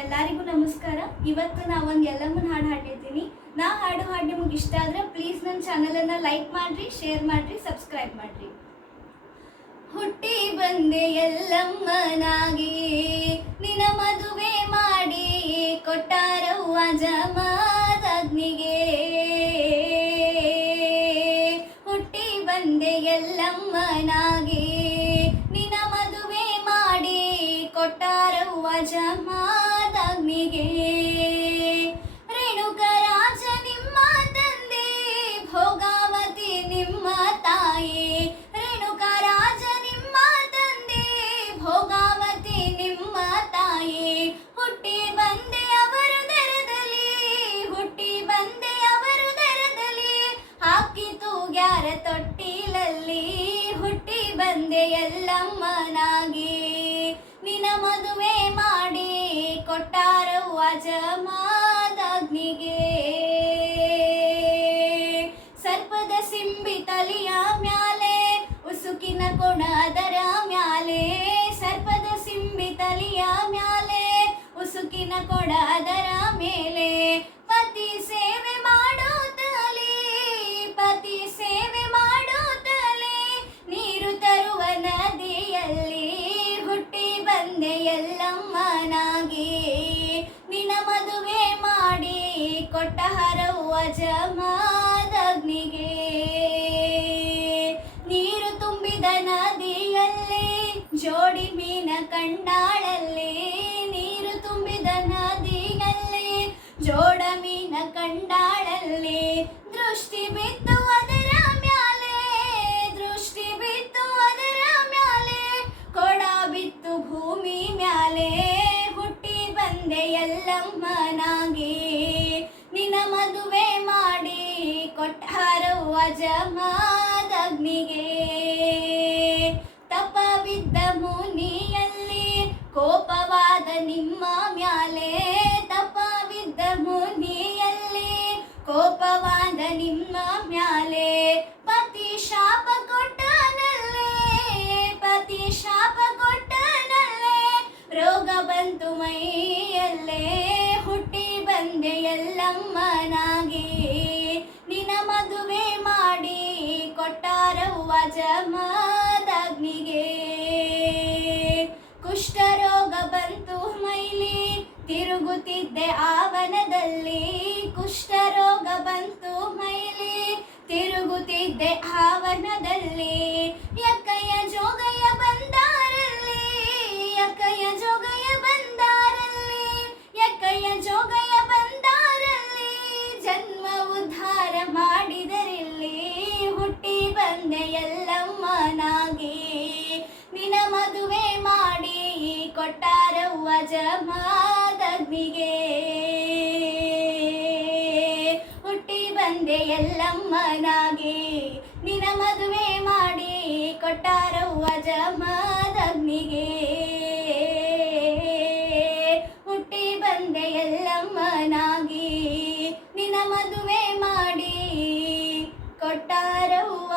ಎಲ್ಲರಿಗೂ ನಮಸ್ಕಾರ. ಇವತ್ತು ನಾ ಒಂದು ಎಲ್ಲಮ್ಮನ ಹಾಡು ಹಾಡಿದ್ದೀನಿ. ನಾ ಹಾಡು ನಿಮಗೆ ಇಷ್ಟ ಆದ್ರೆ ಪ್ಲೀಸ್ ನನ್ನ ಚಾನಲನ್ನು ಲೈಕ್ ಮಾಡಿರಿ, ಶೇರ್ ಮಾಡಿರಿ, ಸಬ್ಸ್ಕ್ರೈಬ್ ಮಾಡಿರಿ. ಹುಟ್ಟಿ ಬಂದೆ ಎಲ್ಲಮ್ಮನಾಗಿ, ನಿನ್ನ ಮದುವೆ ಮಾಡಿ ಕೊಟ್ಟಾರವ್ವ ಜಮದಗ್ನಿಗೆ. ಹುಟ್ಟಿ ಬಂದೆ ಎಲ್ಲಮ್ಮನಾಗಿ, ನಿನ್ನ ಮದುವೆ ಮಾಡಿ ಕೊಟ್ಟಾರವ್ವ ಜಮದಗ್ನಿಗೆ. ರೇಣುಕರಾಜ ನಿಮ್ಮ ತಂದೆ, ಭೋಗಾವತಿ ನಿಮ್ಮ ತಾಯಿ. ರೇಣುಕರಾಜ ನಿಮ್ಮ ತಂದೆ, ಭೋಗಾವತಿ ನಿಮ್ಮ ತಾಯಿ. ಹುಟ್ಟಿ ಬಂದೆ ಅವರು ದರದಲ್ಲಿ, ಹುಟ್ಟಿ ಬಂದೆ ಅವರು ದರದಲ್ಲಿ. ಹಾಕಿ ತೂಗ್ಯಾರ ತೊಟ್ಟಿಲಲ್ಲಿ, ಹುಟ್ಟಿ ಬಂದೆ ಎಲ್ಲಮ್ಮನಾಗಿ. ನಿನ್ನ ಮದುವೆ ಮಾಡಿ ಕೊಟ್ಟಾರವ್ವ ಜಮದಗ್ನಿಗೆ. ಸರ್ಪದ ಸಿಂಬಿ ತಲೆಯ ಮ್ಯಾಲೆ, ಉಸುಕಿನ ಕೊಣ ಅದರ ಮ್ಯಾಲೆ. ಸರ್ಪದ ಸಿಂಬಿ ತಲೆಯ ಮ್ಯಾಲೆ, ಉಸುಕಿನ ಕೊಡ ಅದರ ಮೇಲೆ. ಪತಿ ಸೇವೆ ಮಾಡುತ್ತಲೇ, ಪತಿ ಸೇವೆ ಮಾಡುತ್ತಲೇ. ನೀರು ತರುವ ನದಿಯಲ್ಲಿ, ಹುಟ್ಟಿ ಬಂದೆ ಎಲ್ಲಮ್ಮನಾಗಿ. ನಿನ್ನ ಮದುವೆ ಮಾಡಿ ಕೊಟ್ಟಾರವ್ವ ಜಮದಗ್ನಿಗೆ. ನೀರು ತುಂಬಿದ ನದಿಯಲ್ಲಿ, ಜೋಡಿ ಮೀನ ಕಂಡಾಳಲ್ಲಿ. ನೀರು ತುಂಬಿದ ನದಿಯಲ್ಲಿ, ಜೋಡ ಮೀನ ಕಂಡಾಳಲ್ಲಿ. ದೃಷ್ಟಿ ಬಿತ್ತು ಅದರ ಮ್ಯಾಲೆ, ದೃಷ್ಟಿ ಬಿತ್ತು ಅದರ ಮ್ಯಾಲೆ. ಕೊಡ ಬಿತ್ತು ಭೂಮಿ ಮ್ಯಾಲೆ, ಹುಟ್ಟಿ ಬಂದೆ ಎಲ್ಲಮ್ಮನಾಗಿ. ನಿನ್ನ ಮದುವೆ ಮಾಡಿ ಕೊಟ್ಟಾರವ್ವ ಜಮದಗ್ನಿಗೆ. ತಪ ಬಿದ್ದ ಮುನಿಯಲ್ಲಿ, ಕೋಪವಾದ ನಿಮ್ಮ ಮ್ಯಾಲೆ. ತಪ ಬಿದ್ದ ಮುನಿಯಲ್ಲಿ, ಕೋಪವಾದ ನಿಮ್ಮ ಮ್ಯಾಲೆ. ಪತಿ ಶಾಪ ಕೊಟ್ಟನಲ್ಲೇ, ಪತಿ ಶಾಪ ಕೊಟ್ಟನಲ್ಲೇ. ರೋಗ ಬಂತು ಮೈಯಲ್ಲೇ, ಹುಟ್ಟಿ ಬಂದೆ ಎಲ್ಲಮ್ಮನಾಗಿ. ನಿನ್ನ ಮದುವೆ ಮಾಡಿ ಕೊಟ್ಟಾರವ್ವ ಜಮದಗ್ನಿಗೆ. ಕುಷ್ಠರೋಗ ಬಂತು ಮೈಲಿ, ತಿರುಗುತ್ತಿದ್ದೆ ಆವನದಲ್ಲಿ. ಕುಷ್ಠರೋಗ ಬಂತು ಮೈಲಿ, ತಿರುಗುತ್ತಿದ್ದೆ ಆವನದಲ್ಲಿ. ಯಕ್ಕಯ್ಯ ಜೋಗಯ್ಯ ಬಂದಾರಲ್ಲಿ, ಯಕ್ಕಯ್ಯ ಜೋಗಯ್ಯ ಬಂದಾರಲ್ಲಿ. ಯಕ್ಕಯ್ಯ ಜೋಗಯ್ಯ ಬಂದಾರಲ್ಲಿ, ಜನ್ಮ ಉದ್ಧಾರ ಮಾಡಿದರಿಲ್ಲಿ. ಹುಟ್ಟಿ ಬಂದೆ ಎಲ್ಲಮ್ಮನಾಗಿ. ನಿನ್ನ ಮದುವೆ ಮಾಡಿ ಕೊಟ್ಟಾರವ್ವ ಜಮದಗ್ನಿಗೆ. ಹುಟ್ಟಿ ಬಂದೆ ಎಲ್ಲಮ್ಮನಾಗಿ. ನಿನ್ನ ಮದುವೆ ಮಾಡಿ ಕೊಟ್ಟಾರವ್ವ ಜಮದಗ್ನಿಗೆ. ಹುಟ್ಟಿ ಬಂದೆ ಎಲ್ಲಮ್ಮನಾಗಿ. ನಿನ್ನ ಮದುವೆ ಮಾಡಿ ಕೊಟ್ಟಾರವ್ವ